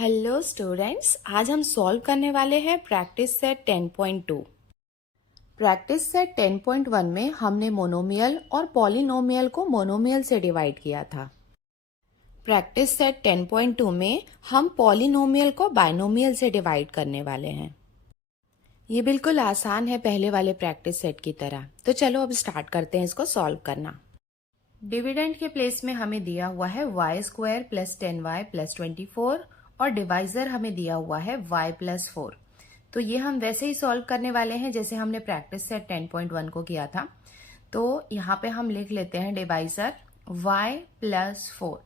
Hello students, आज हम solve करने वाले हैं प्रैक्टिस सेट 10.2। प्रैक्टिस सेट 10.1 में हमने मोनोमियल और पॉलिनोमियल को मोनोमियल से डिवाइड किया था। प्रैक्टिस सेट 10.2 में हम पॉलिनोमियल को बाइनोमियल से डिवाइड करने वाले हैं। ये बिल्कुल आसान है पहले वाले प्रैक्टिस सेट की तरह। तो चलो अब स्टार्ट करते हैं इसको सॉल्व करना। डिविडेंड के प्लेस में हमें दिया हुआ है y square plus 10y plus 24 और डिवाइजर हमें दिया हुआ है y प्लस 4। तो ये हम वैसे ही सॉल्व करने वाले हैं जैसे हमने प्रैक्टिस सेट 10.1 को किया था। तो यहाँ पे हम लिख लेते हैं divisor y plus 4।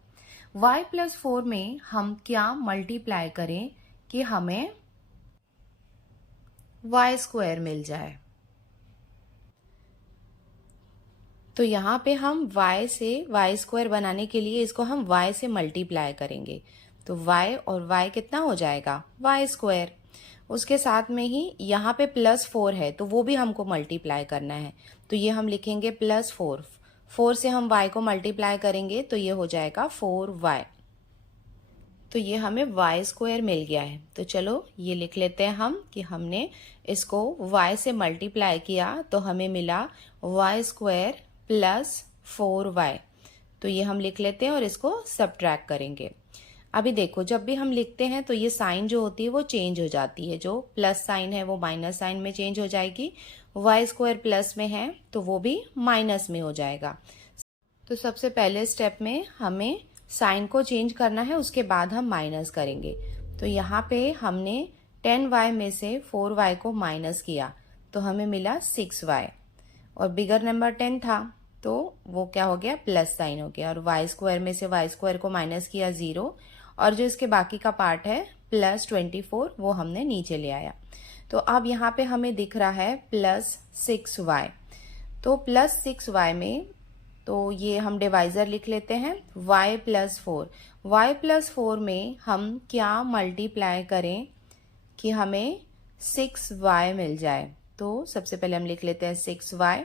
y plus 4 में हम क्या मल्टीप्लाई करें कि हमें y स्क्वायर मिल जाए। तो यहाँ पे हम y से y स्क्वायर बनाने के लिए इसको हम y से मल्टीप्लाई करेंगे। तो y और y कितना हो जाएगा y स्क्वायर। उसके साथ में ही यहाँ पे प्लस 4 है तो वो भी हमको मल्टीप्लाई करना है। तो ये हम लिखेंगे प्लस 4। 4 से हम y को मल्टीप्लाई करेंगे तो ये हो जाएगा 4y। तो ये हमें y स्क्वायर मिल गया है। तो चलो ये लिख लेते हैं हम कि हमने इसको y से मल्टीप्लाई किया तो हमें मिला y स्क्वायर प्लस 4y। तो ये हम लिख लेते हैं और इसको सब्ट्रैक्ट करेंगे। अभी देखो, जब भी हम लिखते हैं तो ये साइन जो होती है वो चेंज हो जाती है। जो प्लस साइन है वो माइनस साइन में चेंज हो जाएगी। y स्क्वायर प्लस में है तो वो भी माइनस में हो जाएगा। तो सबसे पहले स्टेप में हमें साइन को चेंज करना है, उसके बाद हम माइनस करेंगे। तो यहाँ पे हमने 10y में से 4y को माइनस किया तो हमें मिला 6y और बिगर नंबर 10 था तो वो क्या हो गया प्लस साइन हो गया। और y स्क्वायर में से y स्क्वायर को माइनस किया 0 और जो इसके बाकी का पार्ट है प्लस 24 वो हमने नीचे ले आया। तो अब यहाँ पे हमें दिख रहा है प्लस 6y। तो प्लस 6y में तो ये हम डिवाइजर लिख लेते हैं y प्लस 4। y प्लस 4 में हम क्या मल्टीप्लाई करें कि हमें 6y मिल जाए। तो सबसे पहले हम लिख लेते हैं 6y।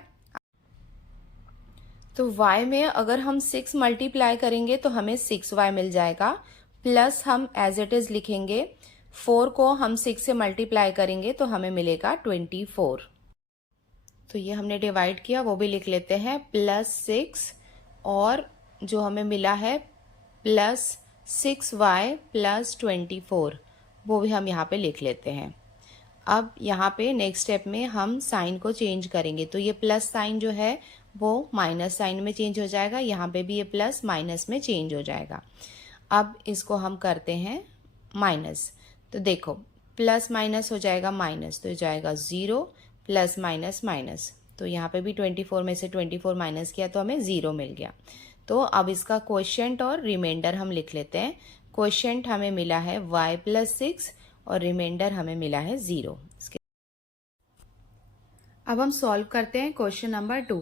तो y में अगर हम 6 मल्टीप्लाई करेंगे तो हमें 6y मिल जाएगा। प्लस हम एज इट इज लिखेंगे 4 को हम 6 से मल्टीप्लाई करेंगे तो हमें मिलेगा 24। तो ये हमने डिवाइड किया वो भी लिख लेते हैं प्लस 6 और जो हमें मिला है प्लस 6y प्लस 24 वो भी हम यहाँ पे लिख लेते हैं। अब यहाँ पे नेक्स्ट स्टेप में हम साइन को चेंज करेंगे। तो ये प्लस साइन जो है वो माइनस साइन में चेंज हो जाएगा। यहाँ पे भी ये प्लस माइनस में चेंज हो जाएगा। अब इसको हम करते हैं माइनस। तो देखो प्लस माइनस हो जाएगा माइनस, तो जाएगा 0 प्लस माइनस माइनस। तो यहाँ पे भी 24 में से 24 माइनस किया तो हमें 0 मिल गया। तो अब इसका क्वोशिएंट और रिमाइंडर हम लिख लेते हैं। क्वोशिएंट हमें मिला है y प्लस 6 और रिमाइंडर हमें मिला है 0। अब हम सॉल्व करते हैं क्वेश्चन नंबर 2।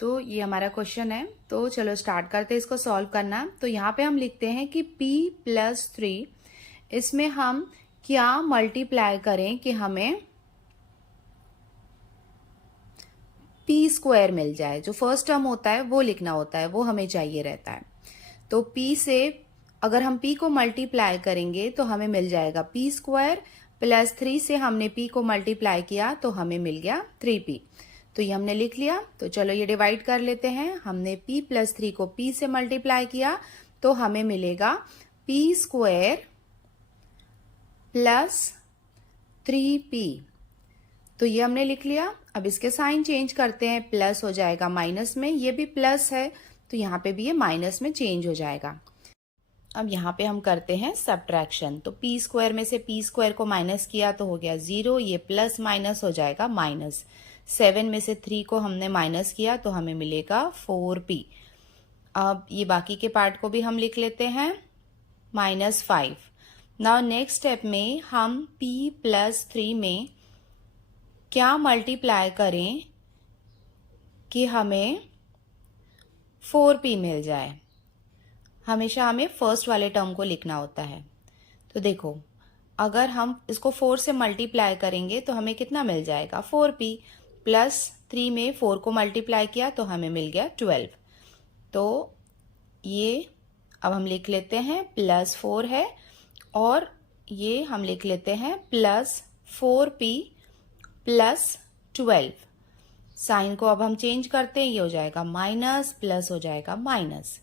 तो ये हमारा क्वेश्चन है। तो चलो स्टार्ट करते हैं इसको सॉल्व करना। तो यहाँ पे हम लिखते हैं कि p प्लस 3 इसमें हम क्या मल्टीप्लाई करें कि हमें p स्क्वायर मिल जाए। जो फर्स्ट टर्म होता है वो लिखना होता है, वो हमें चाहिए रहता है। तो p से अगर हम p को मल्टीप्लाई करेंगे तो हमें मिल जाएगा p स्क्वायर प्लस 3 से हमने p को मल्टीप्लाई किया तो हमें मिल गया 3p। तो ये हमने लिख लिया। तो चलो ये डिवाइड कर लेते हैं। हमने p प्लस 3 को p से मल्टीप्लाई किया तो हमें मिलेगा p स्क्वायर प्लस 3p। तो ये हमने लिख लिया। अब इसके साइन चेंज करते हैं, प्लस हो जाएगा माइनस में, ये भी प्लस है तो यहाँ पे भी ये माइनस में चेंज हो जाएगा। अब यहाँ पे हम करते हैं सब्ट्रैक्शन। तो p स्क्वायर में से p स्क्वायर को माइनस किया तो हो गया 0, ये प्लस माइनस हो जाएगा माइनस। 7 में से 3 को हमने माइनस किया तो हमें मिलेगा 4p। अब ये बाकी के पार्ट को भी हम लिख लेते हैं -5। नाउ नेक्स्ट स्टेप में हम p प्लस 3 में क्या मल्टीप्लाई करें कि हमें 4p मिल जाए। हमेशा हमें फर्स्ट वाले टर्म को लिखना होता है। तो देखो अगर हम इसको 4 से मल्टीप्लाई करेंगे तो हमें कितना मिल जाएगा 4p। प्लस 3 में 4 को मल्टीप्लाई किया तो हमें मिल गया 12। तो ये अब हम लिख लेते हैं प्लस 4 है और ये हम लिख लेते हैं +4p + 12। साइन को अब हम चेंज करते हैं, ये हो जाएगा माइनस, प्लस हो जाएगा माइनस।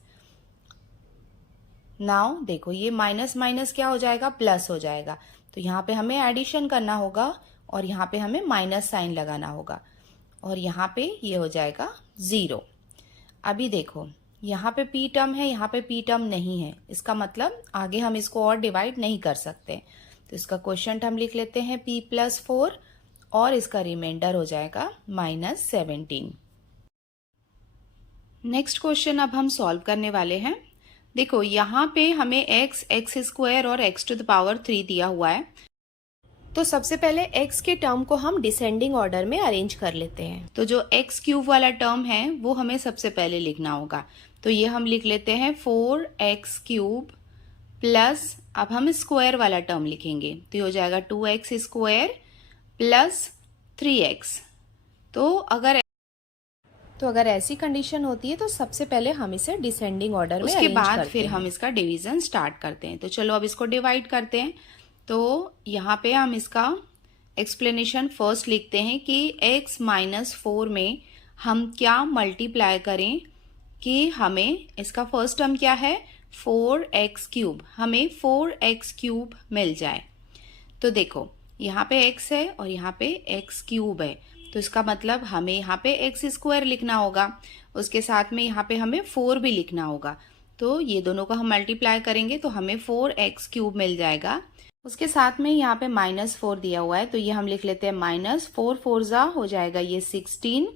नाउ देखो ये माइनस माइनस क्या हो जाएगा, प्लस हो जाएगा। तो यहाँ पे हमें एडिशन करना होगा और यहाँ पे हमें माइनस साइन लगाना होगा और यहाँ पे ये हो जाएगा 0। अभी देखो यहाँ पे p टर्म है, यहाँ पे p टर्म नहीं है, इसका मतलब आगे हम इसको और डिवाइड नहीं कर सकते। तो इसका क्वोशिएंट हम लिख लेते हैं p + 4 और इसका रिमाइंडर हो जाएगा -17। नेक्स्ट क्वेश्चन अब हम सॉल्व करने वाले हैं। देखो यहाँ पे हमें x² और x⁻³ दिया हुआ है। तो सबसे पहले x के टर्म को हम डिसेंडिंग ऑर्डर में अरेंज कर लेते हैं। तो जो x³ वाला टर्म है वो हमें सबसे पहले लिखना होगा। तो ये हम लिख लेते हैं 4x³ प्लस, अब हम स्क्वायर वाला टर्म लिखेंगे तो ये हो जाएगा 2x² + 3x। तो अगर ऐसी कंडीशन होती है तो सबसे पहले हम इसे डिसेंडिंग ऑर्डर में, उसके बाद फिर हम इसका डिवीजन स्टार्ट करते हैं। तो चलो अब इसको डिवाइड करते हैं। तो यहाँ पे हम इसका एक्सप्लेनेशन फर्स्ट लिखते हैं कि x-4 में हम क्या मल्टीप्लाई करें कि हमें इसका फर्स्ट टर्म क्या है 4x³, हमें 4x³ मिल जाए। तो देखो यहाँ पे x है और यहाँ पे x³ है, तो इसका मतलब हमें यहाँ पे x² लिखना होगा, उसके साथ में यहाँ पे हमें 4 भी लिखना होगा। तो ये दोनों को हम मल्टीप्लाई करेंगे तो हमें 4x³ मिल जाएगा। उसके साथ में यहाँ पे -4 दिया हुआ है तो ये हम लिख लेते हैं -4 4 हो जाएगा ये 16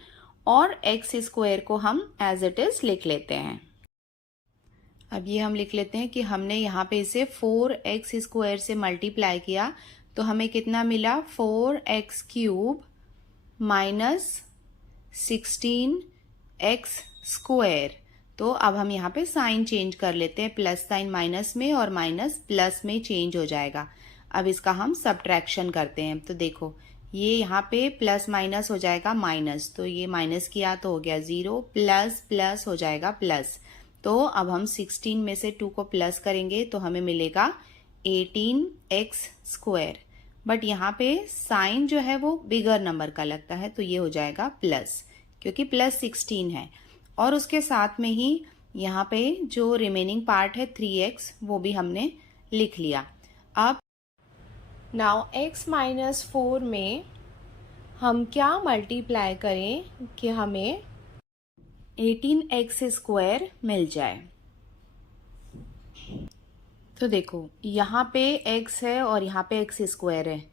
और x² को हम एज इट इज लिख लेते हैं। अब ये हम लिख लेते हैं कि हमने यहाँ पे इसे 4x² से मल्टीप्लाई किया तो हमें कितना मिला 4x³ -16x²। तो अब हम यहाँ पे साइन चेंज कर लेते हैं, प्लस साइन माइनस में और माइनस प्लस में चेंज हो जाएगा। अब इसका हम सब्ट्रैक्शन करते हैं। तो देखो ये यहाँ पे प्लस माइनस हो जाएगा माइनस, तो ये माइनस किया तो हो गया 0, प्लस प्लस हो जाएगा प्लस। तो अब हम 16 में से 2 को प्लस करेंगे तो हमें मिलेगा 18x²। बट यहाँ पे साइन जो है वो बिगर नंबर का लगता है तो ये हो जाएगा प्लस, क्योंकि +16 है। और उसके साथ में ही यहाँ पे जो रिमेनिंग पार्ट है 3x वो भी हमने लिख लिया। अब नाउ x-4 में हम क्या मल्टीप्लाई करें कि हमें 18x² मिल जाए। तो देखो यहाँ पे x है और यहाँ पे x² है,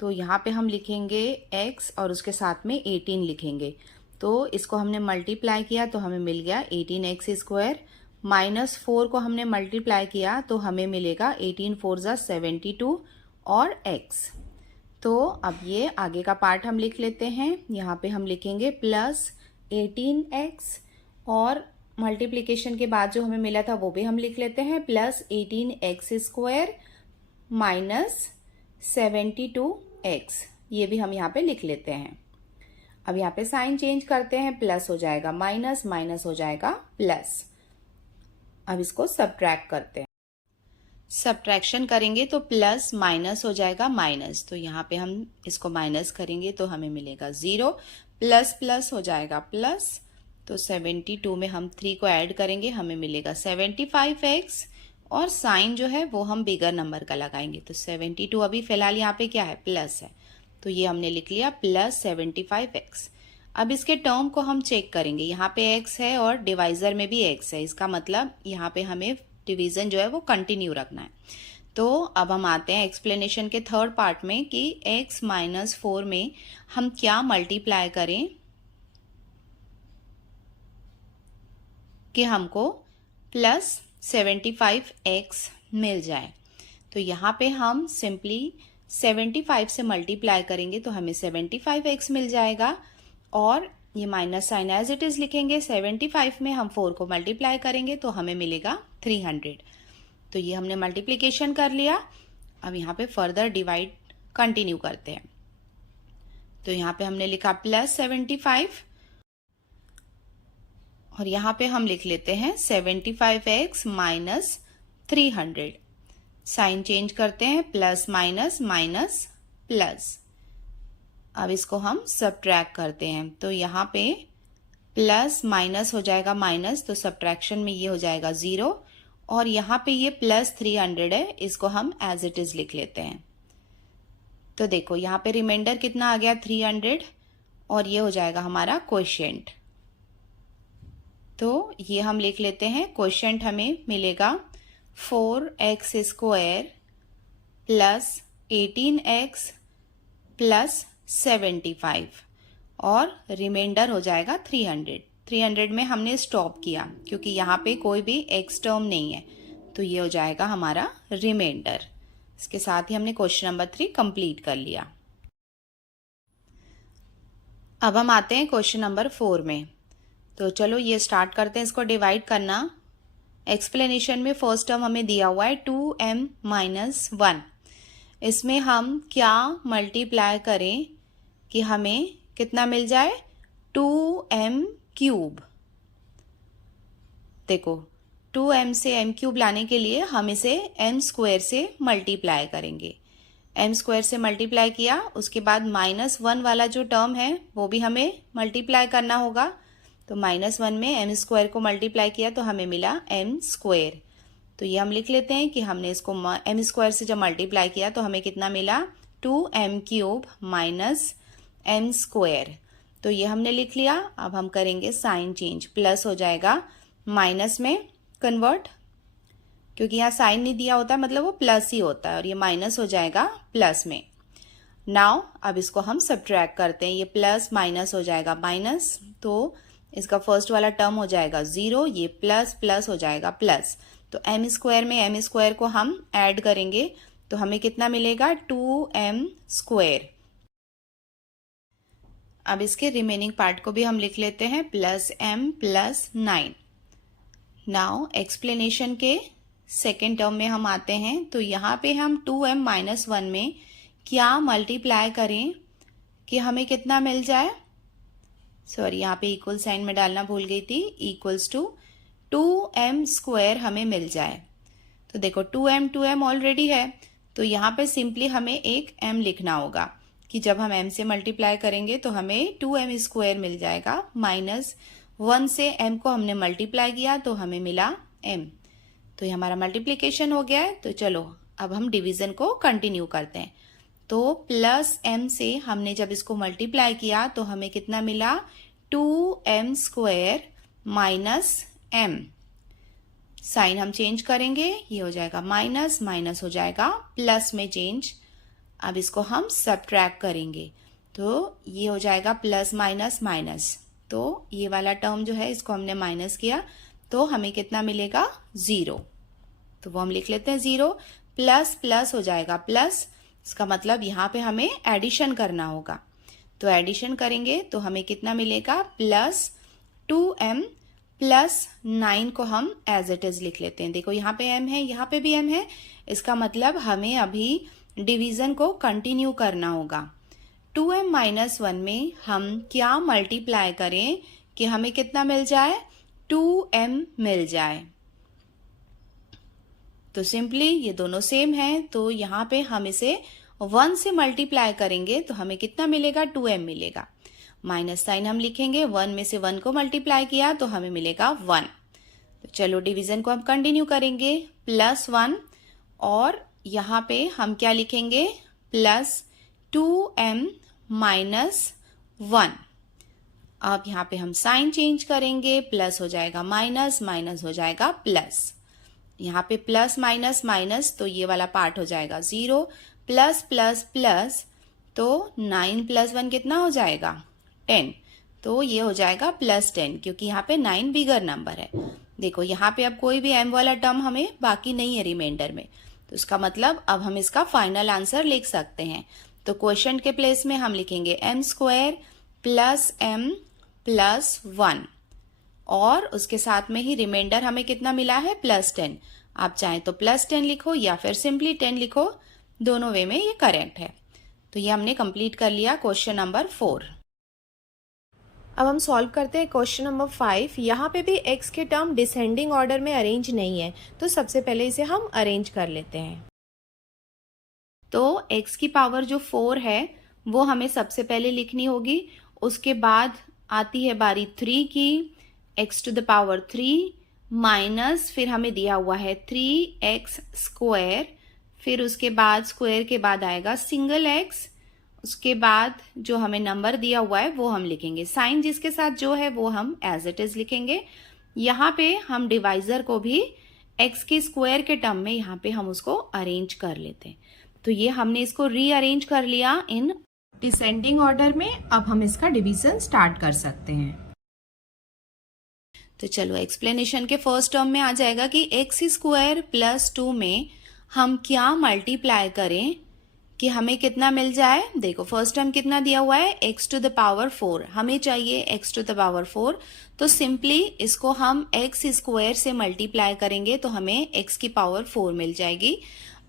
तो यहाँ पे हम लिखेंगे x और उसके साथ में 18 लिखेंगे। तो इसको हमने मल्टीप्लाई किया तो हमें मिल गया 18x², -4 को हमने मल्टीप्लाई किया तो हमें मिलेगा 18 4 72 और x। तो अब ये आगे का पार्ट हम लिख लेते हैं। यहाँ पे हम लिखेंगे +18x और मल्टीप्लिकेशन के बाद जो हमें मिला था वो भी हम लिख लेते हैं +18x² -72x। ये भी हम यहाँ पे लिख लेते हैं। अब यहाँ पे साइन चेंज करते हैं, प्लस हो जाएगा माइनस, माइनस हो जाएगा प्लस। अब इसको सब्ट्रैक्ट करते हैं। सब्ट्रैक्शन करेंगे तो प्लस माइनस हो जाएगा माइनस, तो यहाँ पे हम इसको माइनस करेंगे तो हमें मिलेगा 0, प्लस प्लस हो जाएगा प्लस। तो 72 में हम 3 को ऐड करेंगे, हमें मिलेगा 75x और साइन जो है वो हम बिगर नंबर का लगाएंगे। तो 72 अभी फिलहाल यहाँ पे क्या है, प्लस है, तो ये हमने लिख लिया +75x। अब इसके टर्म को हम चेक करेंगे। यहाँ पे x है और डिवाइजर में भी x है, इसका मतलब यहाँ पे हमें डिवीजन जो है वो कंटिन्यू रखना है। तो अब हम आते हैं एक्सप्लेनेशन के थर्ड पार्ट में कि x-4 में हम क्या मल्टीप्लाई करें कि हमको +75x मिल जाए। तो यहाँ पे हम सिंपली 75 से मल्टीप्लाई करेंगे तो हमें 75x मिल जाएगा और ये minus sign as it is लिखेंगे। 75 में हम 4 को मल्टीप्लाई करेंगे तो हमें मिलेगा 300। तो ये हमने मल्टीप्लिकेशन कर लिया। अब यहाँ पे फर्दर डिवाइड कंटिन्यू करते हैं। तो यहाँ पे हमने लिखा +75 और यहाँ पे हम लिख लेते हैं 75x -300। साइन चेंज करते हैं, प्लस माइनस माइनस प्लस। अब इसको हम सब्ट्रैक्ट करते हैं, तो यहाँ पे प्लस माइनस हो जाएगा माइनस, तो सब्ट्रैक्शन में ये हो जाएगा 0, और यहाँ पे ये प्लस 300 है, इसको हम एज इट इज लिख लेते हैं। तो देखो यहाँ पे रिमाइंडर कितना आ गया 300, और ये हो जाएगा हमारा क्वोशिएंट। तो ये हम लिख लेते हैं, क्वोशिएंट हमें मिलेगा 4x square plus 18x plus 75, और रिमाइंडर हो जाएगा 300। 300 में हमने स्टॉप किया क्योंकि यहाँ पे कोई भी x टर्म नहीं है, तो ये हो जाएगा हमारा रिमाइंडर। इसके साथ ही हमने क्वेश्चन नंबर 3 कंप्लीट कर लिया। अब हम आते हैं क्वेश्चन नंबर 4 में। तो चलो ये स्टार्ट करते हैं इसको डिवाइड करना। एक्सप्लेनेशन में फर्स्ट टर्म हमें दिया हुआ है 2m माइनस 1। इसमें हम क्या मल्टीप्लाई करें कि हमें कितना मिल जाए, 2m क्यूब। देखो 2m से m क्यूब लाने के लिए हम इसे m स्क्वायर से मल्टीप्लाई करेंगे। m स्क्वायर से मल्टीप्लाई किया, उसके बाद -1 वाला जो टर्म है वो भी हमें मल्टीप्लाई करना होगा। तो -1 में m स्क्वायर को मल्टीप्लाई किया तो हमें मिला m स्क्वायर। तो ये हम लिख लेते हैं कि हमने इसको m स्क्वायर से जब मल्टीप्लाई किया तो हमें कितना मिला, 2m cube minus m square. तो ये हमने लिख लिया। अब हम करेंगे साइन चेंज, प्लस हो जाएगा माइनस में कन्वर्ट, क्योंकि यहाँ साइन नहीं दिया होता मतलब वो प्लस ही होता है, और ये माइनस हो जाएगा प्लस में। नाउ अब इसको हम सब्ट्रैक्ट करते हैं, ये प्लस माइनस हो जाएगा माइनस, तो इसका फर्स्ट वाला टर्म हो जाएगा 0, ये प्लस प्लस हो जाएगा प्लस। तो m स्क्वायर में m स्क्वायर को हम ऐड करेंगे तो हमें कितना मिलेगा, 2m स्क्वायर। अब इसके रिमेनिंग पार्ट को भी हम लिख लेते हैं, plus m plus 9। Now explanation के सेकेंड टर्म में हम आते हैं। तो यहाँ पे हम 2m माइनस 1 में क्या मल्टीप्लाई करें कि हमें कितना मिल जाए, सॉरी यहाँ पे इक्वल साइन में डालना भूल गई थी, इक्वल्स टू 2m स्क्वायर हमें मिल जाए। तो देखो 2m ऑलरेडी है, तो यहाँ पे सिंपली हमें एक m लिखना होगा कि जब हम m से मल्टीप्लाई करेंगे तो हमें 2m स्क्वायर मिल जाएगा, -1 से m को हमने मल्टीप्लाई किया तो हमें मिला m। तो ये हमारा मल्टीप्लिकेशन हो गया है। तो चलो अब हम डिवीजन को कंटिन्यू करते हैं। तो प्लस m से हमने जब इसको मल्टीप्लाई किया तो हमें कितना मिला, 2m square minus m। Sign हम चेंज करेंगे, ये हो जाएगा माइनस, माइनस हो जाएगा प्लस में चेंज। अब इसको हम सब्ट्रैक्ट करेंगे तो ये हो जाएगा प्लस माइनस माइनस। तो ये वाला टर्म जो है इसको हमने माइनस किया तो हमें कितना मिलेगा, 0। तो वो हम लिख लेते हैं 0, प्लस प्लस हो जाएगा प्लस, इसका मतलब यहाँ पे हमें एडिशन करना होगा। तो एडिशन करेंगे तो हमें कितना मिलेगा, प्लस 2m प्लस 9 को हम एज इट इज लिख लेते हैं। देखो यहाँ पे m है, यहाँ पे भी m है, इसका मतलब हमें अभी डिवीजन को कंटिन्यू करना होगा। 2m माइनस 1 में हम क्या मल्टीप्लाई करें कि हमें कितना मिल जाए, 2m मिल जाए। तो सिंपली ये दोनों सेम हैं, तो यहाँ पे हम इसे 1 से मल्टीप्लाई करेंगे तो हमें कितना मिलेगा, 2m मिलेगा। माइनस साइन हम लिखेंगे, 1 में से 1 को मल्टीप्लाई किया तो हमें मिलेगा 1। तो चलो डिवीजन को हम कंटिन्यू करेंगे, +1, और यहाँ पे हम क्या लिखेंगे, प्लस 2m माइनस 1। अब यहाँ पे हम साइन चेंज करेंगे, प्लस हो जाएगा माइनस, माइनस हो जाएगा प्लस। यहाँ पे प्लस माइनस माइनस, तो ये वाला पार्ट हो जाएगा 0, प्लस प्लस प्लस, तो 9 + 1 कितना हो जाएगा, 10। तो ये हो जाएगा +10, क्योंकि यहाँ पे 9 बिगर नंबर है। देखो यहाँ पे अब कोई भी m वाला टर्म हमें बाकी नहीं है रिमाइंडर में, तो इसका मतलब अब हम इसका फाइनल आंसर लिख सकते हैं। तो क्वोशिएंट के प्लेस में हम लिखेंगे m square plus m plus 1, और उसके साथ में ही रिमाइंडर हमें कितना मिला है, +10। आप चाहें तो +10 लिखो या फिर सिंपली 10 लिखो, दोनों वे में ये करेक्ट है। तो ये हमने कंप्लीट कर लिया क्वेश्चन नंबर 4। अब हम सॉल्व करते हैं क्वेश्चन नंबर 5। यहाँ पे भी x के टर्म डिसेंडिंग ऑर्डर में अरेंज नहीं है, तो सबसे पहले इसे हम अरेंज कर लेते हैं। तो x की पावर जो 4 है वो हमें सबसे पहले लिखनी होगी, उसके बाद आती है बारी 3 की, x to the power 3 minus, फिर हमें दिया हुआ है 3x स्क्वायर, फिर उसके बाद स्क्वायर के बाद आएगा सिंगल x, उसके बाद जो हमें नंबर दिया हुआ है वो हम लिखेंगे, साइन जिसके साथ जो है वो हम एज इट इज लिखेंगे। यहाँ पे हम डिवाइजर को भी x के स्क्वायर के टर्म में यहाँ पे हम उसको अरेंज कर लेते हैं। तो ये हमने इसको रीअरेंज कर लिया इन डिसेंडिंग ऑर्डर में। अब हम इसका डिवीजन स्टार्ट कर सकते हैं। तो चलो एक्सप्लेनेशन के फर्स्ट टर्म में आ जाएगा कि एक्स स्क्वायर प्लस 2 में हम क्या मल्टीप्लाई करें कि हमें कितना मिल जाए। देखो फर्स्ट टर्म कितना दिया हुआ है, x टू द पावर 4, हमें चाहिए x टू द पावर 4। तो सिंपली इसको हम x स्क्वायर से मल्टीप्लाई करेंगे तो हमें x की पावर 4 मिल जाएगी,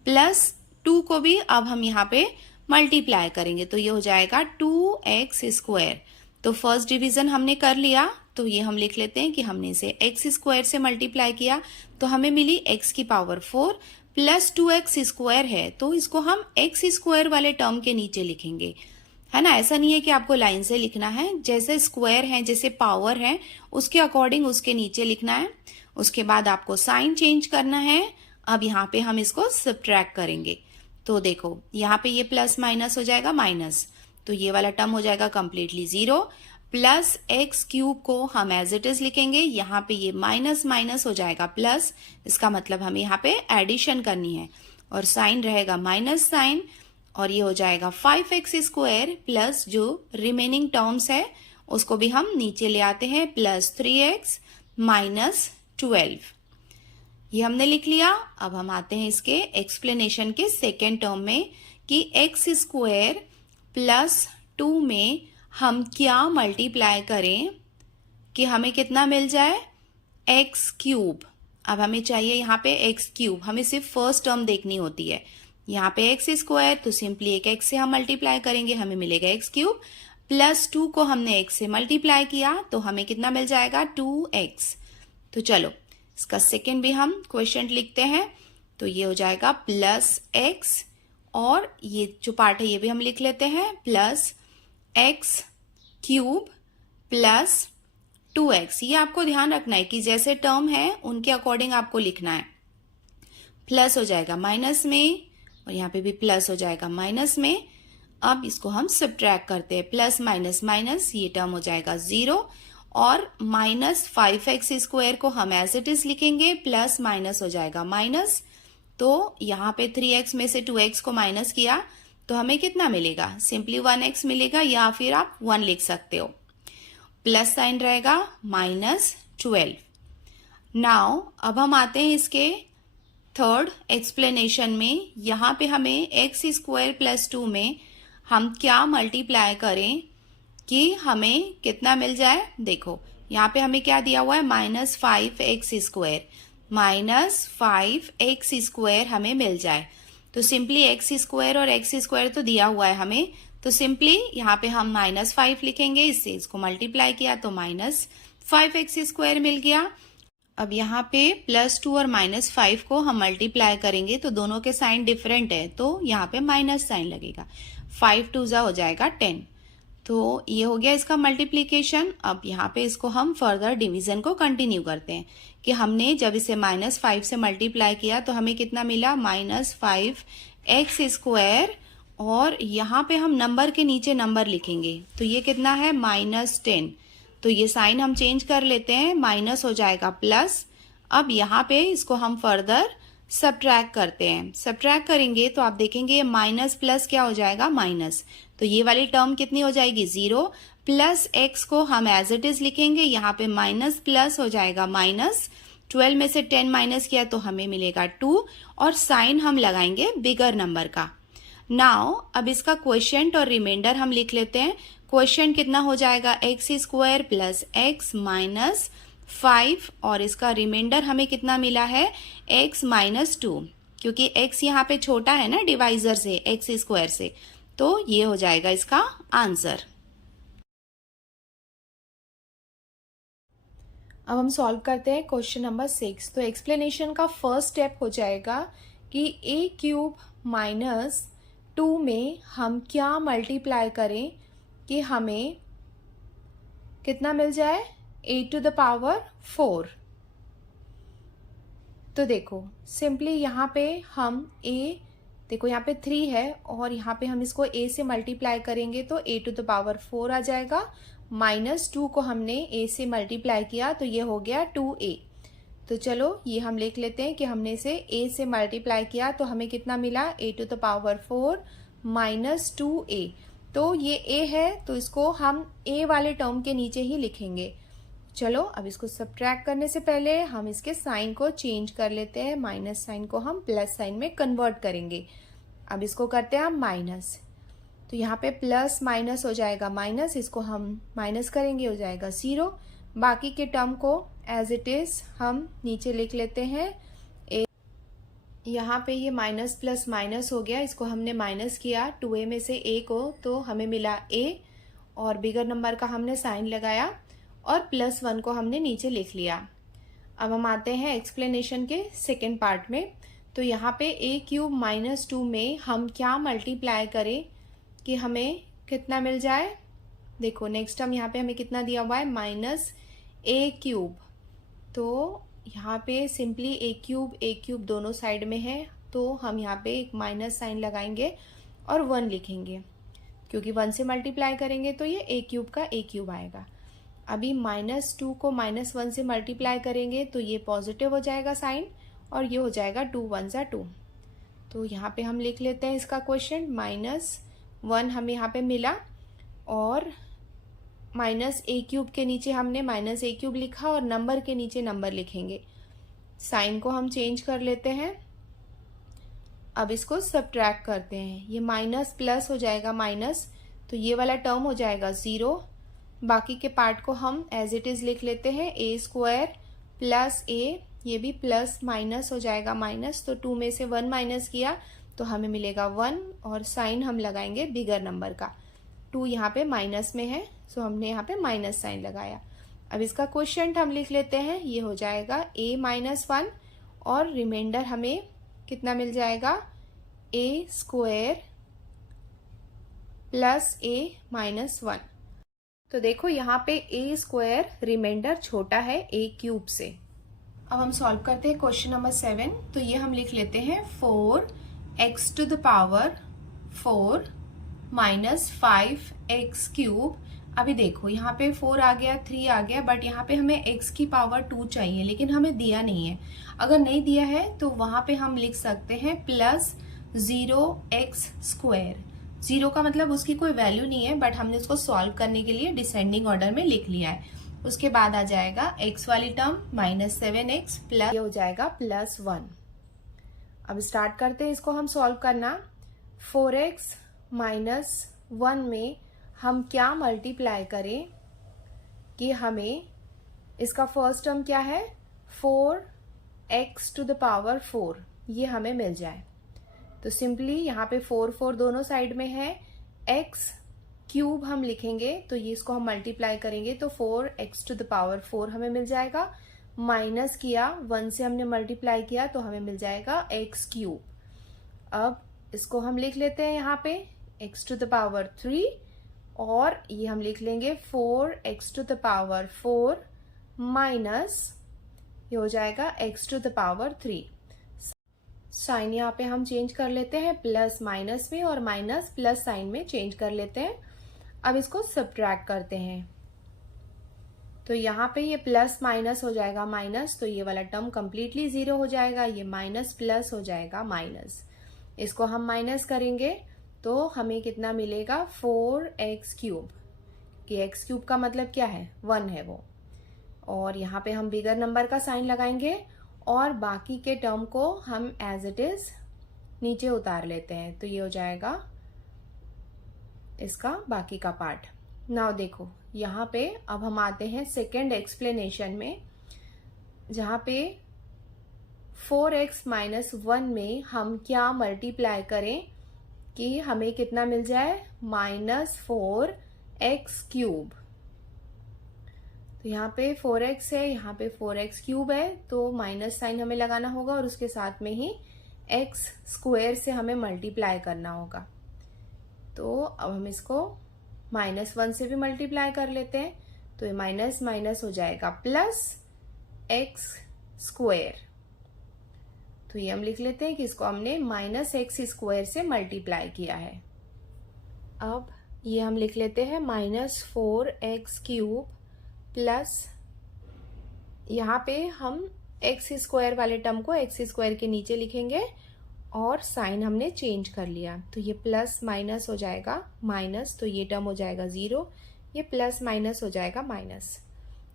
प्लस 2 को भी अब हम यहाँ पे मल्टीप्लाई करेंगे तो ये हो जाएगा 2x स्क्वायर। तो फर्स्ट डिवीजन हमने कर लिया, तो ये हम लिख लेते हैं कि हमने इसे x स्क्वायर से मल्टीप्लाई किया तो हमें मिली x की पावर 4 प्लस 2x स्क्वायर है, तो इसको हम x स्क्वायर वाले टर्म के नीचे लिखेंगे, है ना। ऐसा नहीं है कि आपको लाइन से लिखना है, जैसे स्क्वायर है जैसे पावर है उसके अकॉर्डिंग उसके नीचे लिखना है। उसके बाद आपको साइन चेंज करना है। अब यहाँ पे हम इसको सब्ट्रैक्ट करेंगे, तो देखो यहाँ पे ये प्लस माइनस हो जाएगा माइनस, तो ये वाला टर्म हो जाएगा कंप्लीटली 0, प्लस एक्स क्यूब को हम एज इट इज लिखेंगे, यहाँ पे ये माइनस माइनस हो जाएगा प्लस, इसका मतलब हमें यहाँ पे एडिशन करनी है और साइन रहेगा माइनस साइन, और ये हो जाएगा 5x स्क्वायर प्लस जो रिमेनिंग टर्म्स है उसको भी हम नीचे ले आते हैं, प्लस 3x माइनस 12। ये हमने लिख लिया। अब हम आते हैं इसके एक्सप्लेनेशन के सेकेंड टर्म में कि एक्स स्क्वायर प्लस 2 में हम क्या मल्टीप्लाई करें कि हमें कितना मिल जाए, एक्स क्यूब। अब हमें चाहिए यहाँ पे एक्स क्यूब, हमें सिर्फ फर्स्ट टर्म देखनी होती है। यहाँ पे एक्स स्क्वायर तो सिंपली एक एक्स से हम मल्टीप्लाई करेंगे, हमें मिलेगा एक्स क्यूब, प्लस 2 को हमने एक्स से मल्टीप्लाई किया तो हमें कितना मिल जाएगा 2x। तो चलो इसका सेकेंड भी हम क्वेश्चन लिखते हैं, तो ये हो जाएगा प्लस x, और ये जो पार्ट है ये भी हम लिख लेते हैं, plus x cube plus 2x। ये आपको ध्यान रखना है कि जैसे टर्म है उनके अकॉर्डिंग आपको लिखना है। प्लस हो जाएगा माइनस में और यहाँ पे भी प्लस हो जाएगा माइनस में। अब इसको हम सब्ट्रैक्ट करते हैं, प्लस माइनस माइनस, ये टर्म हो जाएगा 0, और माइनस 5x स्क्वायर को हम एज इट इज लिखेंगे, प्लस माइनस हो जाएगा माइनस, तो यहाँ पे 3x में से 2x को माइनस किया तो हमें कितना मिलेगा, सिंपली 1x मिलेगा, या फिर आप 1 लिख सकते हो, प्लस साइन रहेगा माइनस 12। नाउ अब हम आते हैं इसके थर्ड एक्सप्लेनेशन में। यहाँ पे हमें एक्स स्क्वायर प्लस 2 में हम क्या मल्टीप्लाई करें कि हमें कितना मिल जाए। देखो यहाँ पे हमें क्या दिया हुआ है, minus 5x square, minus 5x square हमें मिल जाए, तो सिंपली एक्स स्क्वायर और एक्स स्क्वायर तो दिया हुआ है हमें, तो सिंपली यहाँ पे हम माइनस 5 लिखेंगे, इससे इसको मल्टीप्लाई किया तो माइनस 5x स्क्वायर मिल गया। अब यहाँ पे प्लस 2 और माइनस 5 को हम मल्टीप्लाई करेंगे तो दोनों के साइन डिफरेंट है, तो यहाँ पे माइनस साइन लगेगा, 5 2 जा हो जाएगा 10। तो ये हो गया इसका मल्टीप्लीकेशन। अब यहाँ पे इसको हम फर्दर डिवीजन को कंटिन्यू करते हैं कि हमने जब इसे माइनस 5 से मल्टीप्लाई किया तो हमें कितना मिला, माइनस 5x स्क्वायर, और यहाँ पे हम नंबर के नीचे नंबर लिखेंगे तो ये कितना है, माइनस 10। तो ये साइन हम चेंज कर लेते हैं, माइनस हो जाएगा प्लस। अब यहाँ पे इसको हम फर्दर सब्ट्रैक्ट करते हैं, सब्ट्रैक्ट करेंगे तो आप देखेंगे माइनस प्लस क्या हो जाएगा, माइनस, तो ये वाली टर्म कितनी हो जाएगी 0, प्लस x को हम एज इट इज लिखेंगे, यहाँ पे माइनस प्लस हो जाएगा माइनस, 12 में से 10 माइनस किया तो हमें मिलेगा 2, और साइन हम लगाएंगे बिगर नंबर का। नाउ अब इसका क्वोशिएंट और रिमाइंडर हम लिख लेते हैं। क्वोशिएंट कितना हो जाएगा, x square plus x minus 5, और इसका रिमाइंडर हमें कितना मिला है, x माइनस 2, क्योंकि x यहाँ पे छोटा है ना डिवाइजर से, एक्स स्क्वायर से, तो ये हो जाएगा इसका आंसर। अब हम सॉल्व करते हैं क्वेश्चन नंबर 6। तो एक्सप्लेनेशन का फर्स्ट स्टेप हो जाएगा कि a क्यूब माइनस 2 में हम क्या मल्टीप्लाई करें कि हमें कितना मिल जाए, a⁴। तो देखो सिंपली यहाँ पे हम देखो यहाँ पे 3 है और यहाँ पे हम इसको a से मल्टीप्लाई करेंगे तो a⁴ आ जाएगा। -2 को हमने a से मल्टीप्लाई किया तो ये हो गया 2a। तो चलो ये हम लिख लेते हैं कि हमने इसे a से मल्टीप्लाई किया तो हमें कितना मिला, a⁴ -2a। तो ये a है तो इसको हम a वाले टर्म के नीचे ही लिखेंगे। चलो अब इसको सब्ट्रैक्ट करने से पहले हम इसके साइन को चेंज कर लेते हैं। माइनस साइन को हम प्लस साइन में कन्वर्ट करेंगे। अब इसको करते हैं हम माइनस, तो यहाँ पे प्लस माइनस हो जाएगा माइनस, इसको हम माइनस करेंगे हो जाएगा 0। बाकी के टर्म को एज इट इज हम नीचे लिख लेते हैं। यहाँ पे ये माइनस प्लस माइनस हो गया, इसको हमने माइनस किया 2a में से a को तो हमें मिला a और बिगर नंबर का हमने साइन लगाया और +1 को हमने नीचे लिख लिया। अब हम आते हैं एक्सप्लेनेशन के सेकेंड पार्ट में। तो यहाँ पे a³ - 2 में हम क्या मल्टीप्लाई करें कि हमें कितना मिल जाए। देखो नेक्स्ट टर्म यहाँ पे हमें कितना दिया हुआ है, -a³। तो यहाँ पे सिंपली a³ दोनों साइड में है तो हम यहाँ पे एक माइनस साइन लगाएंगे और 1 लिखेंगे, क्योंकि 1 से मल्टीप्लाई करेंगे तो ये a³ का a³ आएगा। अभी -2 को -1 से मल्टीप्लाई करेंगे तो ये पॉजिटिव हो जाएगा साइन और ये हो जाएगा 2 1 = 2। तो यहाँ पे हम लिख लेते हैं इसका क्वेश्चन, -1 हमें यहाँ पे मिला और -a³ के नीचे हमने -a³ लिखा और नंबर के नीचे नंबर लिखेंगे। साइन को हम चेंज कर लेते हैं। अब इसको सब्ट्रैक्ट करते हैं, ये माइनस प्लस हो जाएगा माइनस, तो ये वाला टर्म हो जाएगा 0। बाकी के पार्ट को हम एज इट इज लिख लेते हैं, a² + a, ये भी प्लस माइनस हो जाएगा माइनस, तो 2 में से 1 माइनस किया तो हमें मिलेगा 1 और साइन हम लगाएंगे बिगर नंबर का। 2 यहाँ पे माइनस में है सो हमने यहाँ पे माइनस साइन लगाया। अब इसका क्वोशिएंट हम लिख लेते हैं, ये हो जाएगा a-1 और रिमाइंडर हमें कितना मिल जाएगा, a² + a-1। तो देखो यहाँ पे a² रिमाइंडर छोटा है a³ से। अब हम सॉल्व करते हैं क्वेश्चन नंबर 7। तो ये हम लिख लेते हैं 4x⁴ -5x³। अभी देखो यहाँ पे 4 आ गया 3 आ गया, बट यहाँ पे हमें x की पावर 2 चाहिए, लेकिन हमें दिया नहीं है। अगर नहीं दिया है तो वहां पे हम लिख सकते हैं +0x²। 0 का मतलब उसकी कोई वैल्यू नहीं है, बट हमने उसको सॉल्व करने के लिए डिसेंडिंग ऑर्डर में लिख लिया है। उसके बाद आ जाएगा x वाली टर्म -7x प्लस ये हो जाएगा +1। अब स्टार्ट करते हैं इसको हम सॉल्व करना। 4x - 1 में हम क्या मल्टीप्लाई करें कि हमें इसका फर्स्ट टर्म क्या है, 4x⁴ ये हमें मिल जाए। तो सिंपली यहाँ पे 4 4 दोनों साइड में है, x³ हम लिखेंगे तो ये इसको हम मल्टीप्लाई करेंगे तो 4x⁴ हमें मिल जाएगा। माइनस किया 1 से हमने मल्टीप्लाई किया तो हमें मिल जाएगा x³। अब इसको हम लिख लेते हैं यहाँ पे x⁴ और ये हम लिख लेंगे 4x⁴ माइनस ये हो जाएगा x⁴। साइन यहाँ पे हम चेंज कर लेते हैं, प्लस माइनस में और माइनस प्लस साइन में चेंज कर लेते हैं। अब इसको सब्ट्रैक्ट करते हैं तो यहाँ पे ये प्लस माइनस हो जाएगा माइनस, तो ये वाला टर्म कंप्लीटली 0 हो जाएगा, ये माइनस प्लस हो जाएगा माइनस। इसको हम माइनस करेंगे तो हमें कितना मिलेगा, 4x³ कि x³ का मतलब क्या है, 1 है वो। और यहाँ पे हम बिगर नंबर का साइन लगाएंगे और बाकी के टर्म को हम एज इट इज नीचे उतार लेते हैं, तो ये हो जाएगा इसका बाकी का पार्ट। नाउ देखो यहाँ पे अब हम आते हैं सेकेंड एक्सप्लेनेशन में, जहाँ पे 4x - 1 में हम क्या मल्टीप्लाई करें कि हमें कितना मिल जाए, -4x³। तो यहाँ पे 4x है, यहाँ पे 4x³ है, तो माइनस साइन हमें लगाना होगा और उसके साथ में ही x² से हमें मल्टीप्लाई करना होगा। तो अब हम इसको -1 से भी मल्टीप्लाई कर लेते हैं, तो ये माइनस माइनस हो जाएगा प्लस एक्स स्क्वायर। तो ये हम लिख लेते हैं कि इसको हमने -x² से मल्टीप्लाई किया है। अब ये हम लिख लेते हैं -4x³ प्लस, यहाँ पे हम x² वाले टर्म को x² के नीचे लिखेंगे और साइन हमने चेंज कर लिया, तो ये प्लस माइनस हो जाएगा माइनस, तो ये टर्म हो जाएगा 0, ये प्लस माइनस हो जाएगा माइनस।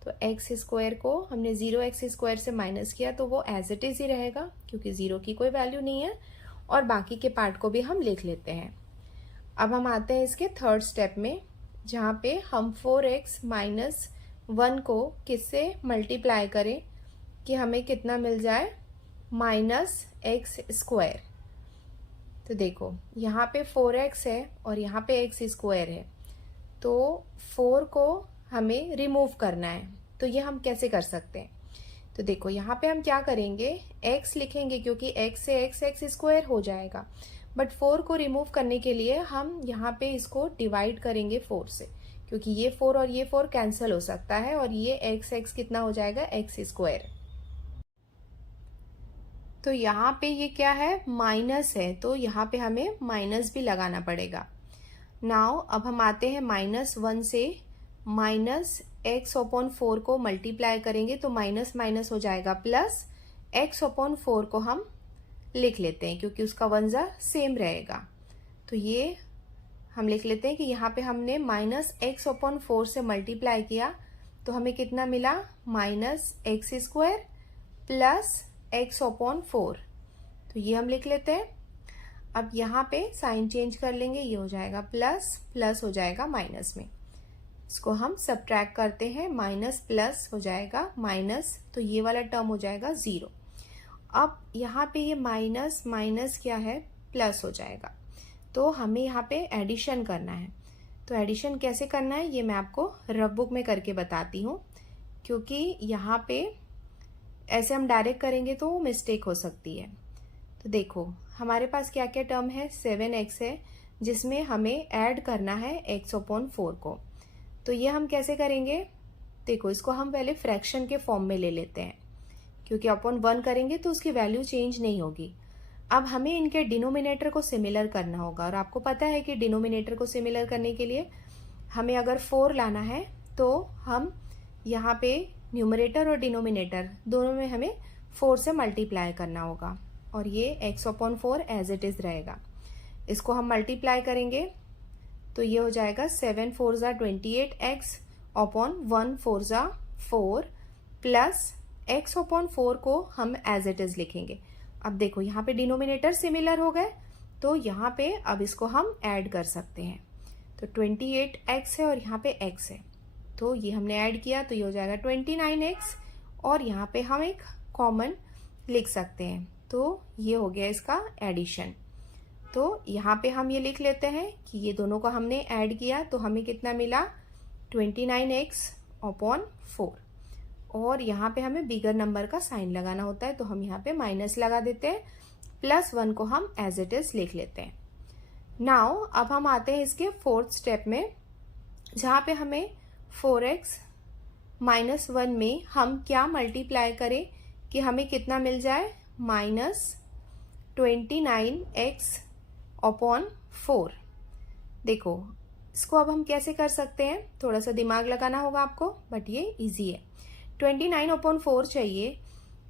तो x² को हमने 0x² से माइनस किया तो वो एज इट इज ही रहेगा क्योंकि 0 की कोई वैल्यू नहीं है। और बाकी के पार्ट को भी हम लिख लेते हैं। अब हम आते हैं इसके थर्ड स्टेप में, जहाँ पे हम 4x-1 को किससे मल्टीप्लाई करें कि हमें कितना मिल जाए, -x²। तो देखो यहाँ पे 4x है और यहाँ पे x² है, तो 4 को हमें रिमूव करना है। तो ये हम कैसे कर सकते हैं, तो देखो यहाँ पे हम क्या करेंगे, x लिखेंगे क्योंकि x से x हो जाएगा, बट 4 को रिमूव करने के लिए हम यहाँ पे इसको डिवाइड करेंगे 4 से, क्योंकि ये 4 और ये 4 कैंसिल हो सकता है और ये x कितना हो जाएगा, x²। तो यहाँ पे ये क्या है, माइनस है, तो यहाँ पे हमें माइनस भी लगाना पड़ेगा। नाउ अब हम आते हैं -1 से -x/4 को मल्टीप्लाई करेंगे तो माइनस माइनस हो जाएगा प्लस, x/4 को हम लिख लेते हैं क्योंकि उसका वंजा सेम रहेगा। तो ये हम लिख लेते हैं कि यहाँ पे हमने -x/4 से मल्टीप्लाई किया तो हमें कितना मिला, -x² प्लस x/4। तो ये हम लिख लेते हैं। अब यहाँ पे साइन चेंज कर लेंगे, ये हो जाएगा प्लस, प्लस हो जाएगा माइनस में, इसको हम सब्ट्रैक्ट करते हैं, माइनस प्लस हो जाएगा माइनस, तो ये वाला टर्म हो जाएगा 0। अब यहाँ पे ये माइनस माइनस क्या है, प्लस हो जाएगा। तो हमें यहाँ पे एडिशन करना है, तो एडिशन कैसे करना है ये मैं आपको रफ बुक में करके बताती हूँ, क्योंकि यहाँ पे ऐसे हम डायरेक्ट करेंगे तो मिस्टेक हो सकती है। तो देखो हमारे पास क्या क्या टर्म है, 7x है जिसमें हमें ऐड करना है x/4 को। तो ये हम कैसे करेंगे, देखो इसको हम पहले फ्रैक्शन के फॉर्म में ले लेते हैं क्योंकि अपॉन 1 करेंगे तो उसकी वैल्यू चेंज नहीं होगी। अब हमें इनके डिनोमिनेटर को सिमिलर करना होगा और आपको पता है कि डिनोमिनेटर को सिमिलर करने के लिए हमें अगर 4 लाना है तो हम यहाँ पे न्यूमरेटर और डिनोमिनेटर दोनों में हमें 4 से मल्टीप्लाई करना होगा और ये x/4 एज इट इज रहेगा। इसको हम मल्टीप्लाई करेंगे तो ये हो जाएगा 7 4 ज़ा 28x अपॉन 1 4 ज़ा 4 प्लस x/4 को हम एज इट इज लिखेंगे। अब देखो यहाँ पे डिनोमिनेटर सिमिलर हो गए तो यहाँ पे अब इसको हम ऐड कर सकते हैं। तो 28x है और यहाँ पे x है, तो ये हमने ऐड किया तो ये हो जाएगा 29x और यहाँ पे हम एक कॉमन लिख सकते हैं, तो ये हो गया इसका एडिशन। तो यहाँ पे हम ये लिख लेते हैं कि ये दोनों को हमने ऐड किया तो हमें कितना मिला, 29x अपॉन 4, और यहाँ पे हमें बिगर नंबर का साइन लगाना होता है तो हम यहाँ पे माइनस लगा देते हैं, +1 को हम एज इट इज लिख लेते हैं। नाउ अब हम आते हैं इसके फोर्थ स्टेप में, जहाँ पे हमें 4x-1 में हम क्या मल्टीप्लाई करें कि हमें कितना मिल जाए, -29x अपॉन 4। देखो इसको अब हम कैसे कर सकते हैं, थोड़ा सा दिमाग लगाना होगा आपको, बट ये इजी है। 29/4 चाहिए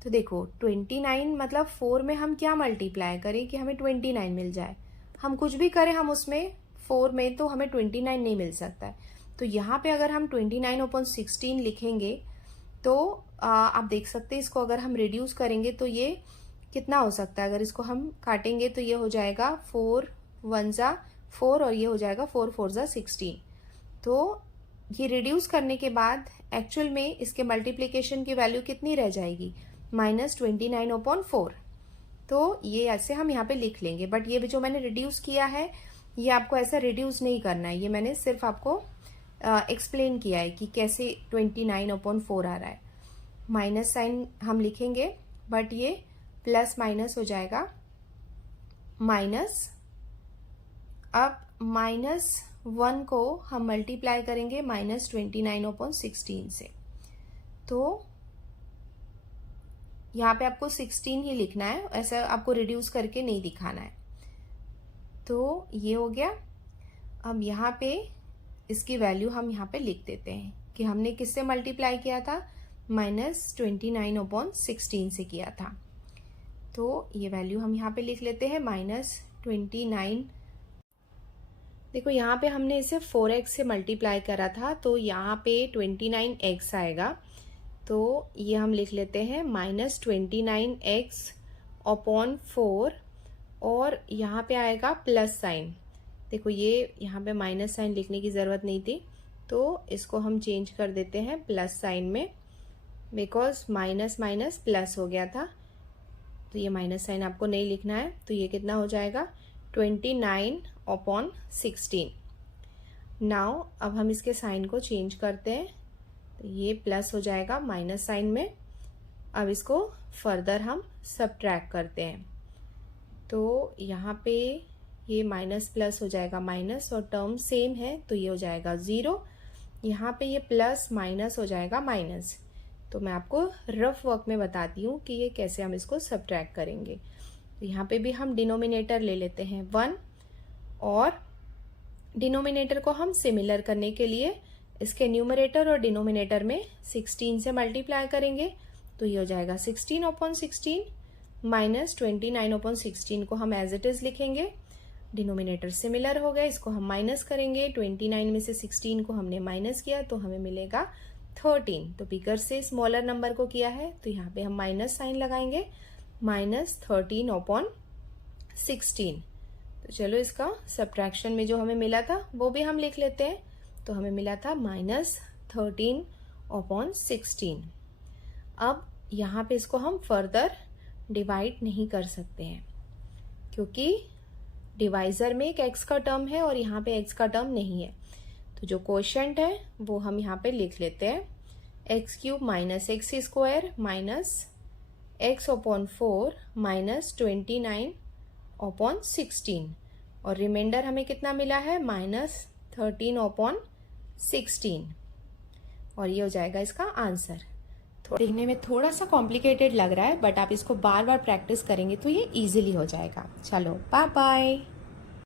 तो देखो 29 मतलब 4 में हम क्या मल्टीप्लाई करें कि हमें 29 मिल जाए। हम कुछ भी करें हम उसमें 4 में तो हमें 29 नहीं मिल सकता है। तो यहाँ पे अगर हम 29/16 लिखेंगे तो आप देख सकते हैं इसको अगर हम रिड्यूस करेंगे तो ये कितना हो सकता है, अगर इसको हम काटेंगे तो ये हो जाएगा 4 1 ज़ा 4 और ये हो जाएगा 4 4 ज़ा 16। तो ये रिड्यूस करने के बाद एक्चुअल में इसके मल्टीप्लिकेशन की वैल्यू कितनी रह जाएगी, -29/4। तो ये ऐसे हम यहाँ पे लिख लेंगे, बट ये जो मैंने रिड्यूस किया है ये आपको ऐसा रिड्यूस नहीं करना है, ये मैंने सिर्फ आपको एक्सप्लेन किया है कि कैसे 29/4 आ रहा है। माइनस साइन हम लिखेंगे बट ये प्लस माइनस हो जाएगा, अब -1 को हम मल्टीप्लाई करेंगे -29/16 से। तो यहाँ पे आपको 16 ही लिखना है, ऐसा आपको रिड्यूस करके नहीं दिखाना है। तो ये हो गया। अब यहाँ पे इसकी वैल्यू हम यहाँ पे लिख देते हैं कि हमने किससे मल्टीप्लाई किया था, -29/16 से किया था। तो ये वैल्यू हम यहाँ पे लिख लेते हैं -29। देखो यहाँ पे हमने इसे 4x से मल्टीप्लाई करा था, तो यहाँ पे 29x आएगा। तो ये हम लिख लेते हैं -29x/4, और यहाँ पे आएगा प्लस साइन। देखो ये यहाँ पे माइनस साइन लिखने की ज़रूरत नहीं थी, तो इसको हम चेंज कर देते हैं प्लस साइन में, बिकॉज माइनस माइनस प्लस हो गया था। तो ये माइनस साइन आपको नहीं लिखना है। तो ये कितना हो जाएगा, 29/16। नाउ अब हम इसके साइन को चेंज करते हैं, तो ये प्लस हो जाएगा माइनस साइन में। अब इसको फर्दर हम सब्ट्रैक्ट करते हैं, तो यहाँ पे ये माइनस प्लस हो जाएगा माइनस, और टर्म सेम है तो ये हो जाएगा 0। यहाँ पे ये प्लस माइनस हो जाएगा माइनस। तो मैं आपको रफ वर्क में बताती हूँ कि ये कैसे हम इसको सब्ट्रैक्ट करेंगे। तो यहाँ पे भी हम डिनोमिनेटर ले लेते हैं 1, और डिनोमिनेटर को हम सिमिलर करने के लिए इसके न्यूमरेटर और डिनोमिनेटर में 16 से मल्टीप्लाई करेंगे। तो ये हो जाएगा 16/16 माइनस 29/16 को हम एज इट इज लिखेंगे। डिनोमिनेटर सिमिलर हो गए, इसको हम माइनस करेंगे। 29 में से 16 को हमने माइनस किया तो हमें मिलेगा 13। तो बिगर से स्मॉलर नंबर को किया है, तो यहाँ पे हम माइनस साइन लगाएंगे, -13/16। तो चलो इसका सब्ट्रैक्शन में जो हमें मिला था वो भी हम लिख लेते हैं। तो हमें मिला था -13/16। अब यहाँ पे इसको हम फर्दर डिवाइड नहीं कर सकते हैं, क्योंकि डिवाइजर में एक x का टर्म है और यहाँ पे x का टर्म नहीं है। तो जो क्वोशिएंट है वो हम यहाँ पे लिख लेते हैं, x³ - x² minus x/4 minus 29/16, और रिमाइंडर हमें कितना मिला है, -13/16, और ये हो जाएगा इसका आंसर। देखने में थोड़ा सा कॉम्प्लिकेटेड लग रहा है, बट आप इसको बार बार प्रैक्टिस करेंगे तो ये इजीली हो जाएगा। चलो बाय बाय।